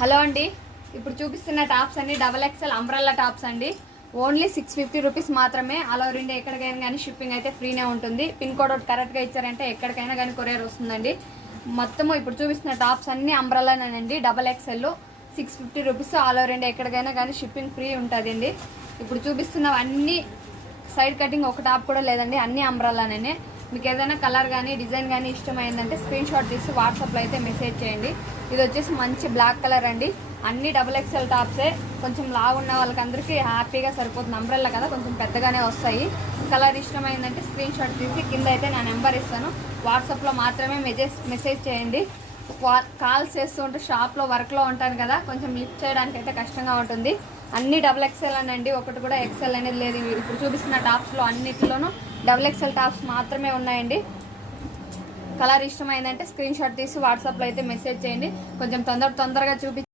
Hello అండి, ఇప్పుడు చూపిస్తున్న టాప్స్ అన్ని XXL అంబ్రెల్లా టాప్స్ అండి. ఓన్లీ 650 రూపీస్ మాత్రమే. ఆల్ ఓవర్ ఇండియా ఎక్కడికైనా కానీ షిప్పింగ్ అయితే ఫ్రీనే ఉంటుంది. పిన్ కోడ్ ఒకటి కరెక్ట్గా ఇచ్చారంటే ఎక్కడికైనా కానీ కొరియర్ వస్తుందండి. మొత్తము ఇప్పుడు చూపిస్తున్న టాప్స్ అన్ని అంబ్రెల్లానేనండి. XXL 650 rupees. All over India ఎక్కడికైనా కానీ షిప్పింగ్ ఫ్రీ ఉంటుందండి. ఇప్పుడు చూపిస్తున్నవన్నీ సైడ్ కటింగ్ ఒక టాప్ కూడా లేదండి, అన్ని అంబ్రెల్లానే. మీకు ఏదైనా కలర్ కానీ డిజైన్ కానీ ఇష్టమైందంటే స్క్రీన్ షాట్ తీసి వాట్సాప్లో అయితే మెసేజ్ చేయండి. ఇది వచ్చేసి మంచి బ్లాక్ కలర్ అండి. అన్ని XXL టాప్సే. కొంచెం లావు ఉన్న వాళ్ళకందరికీ హ్యాపీగా సరిపోతుంది. అంబ్రెల్లా కదా, కొంచెం పెద్దగానే వస్తాయి. కలర్ ఇష్టమైందంటే స్క్రీన్ షాట్ తీసి కింద అయితే నా నెంబర్ ఇస్తాను, వాట్సాప్లో మాత్రమే మెసేజ్ చేయండి. కాల్స్ చేస్తూ ఉంటే షాప్లో వర్క్లో ఉంటాను కదా, కొంచెం లిఫ్ట్ చేయడానికి అయితే కష్టంగా ఉంటుంది. అన్ని XXL అనండి, ఒకటి కూడా XL అనేది లేదు. ఇప్పుడు చూపిస్తున్న టాప్స్లో అన్నిటిలోనూ XXL టాప్స్ మాత్రమే ఉన్నాయండి. కలర్ ఇష్టమైందంటే స్క్రీన్ షాట్ తీసి వాట్సాప్లో అయితే మెసేజ్ చేయండి. కొంచెం తొందరగా చూపి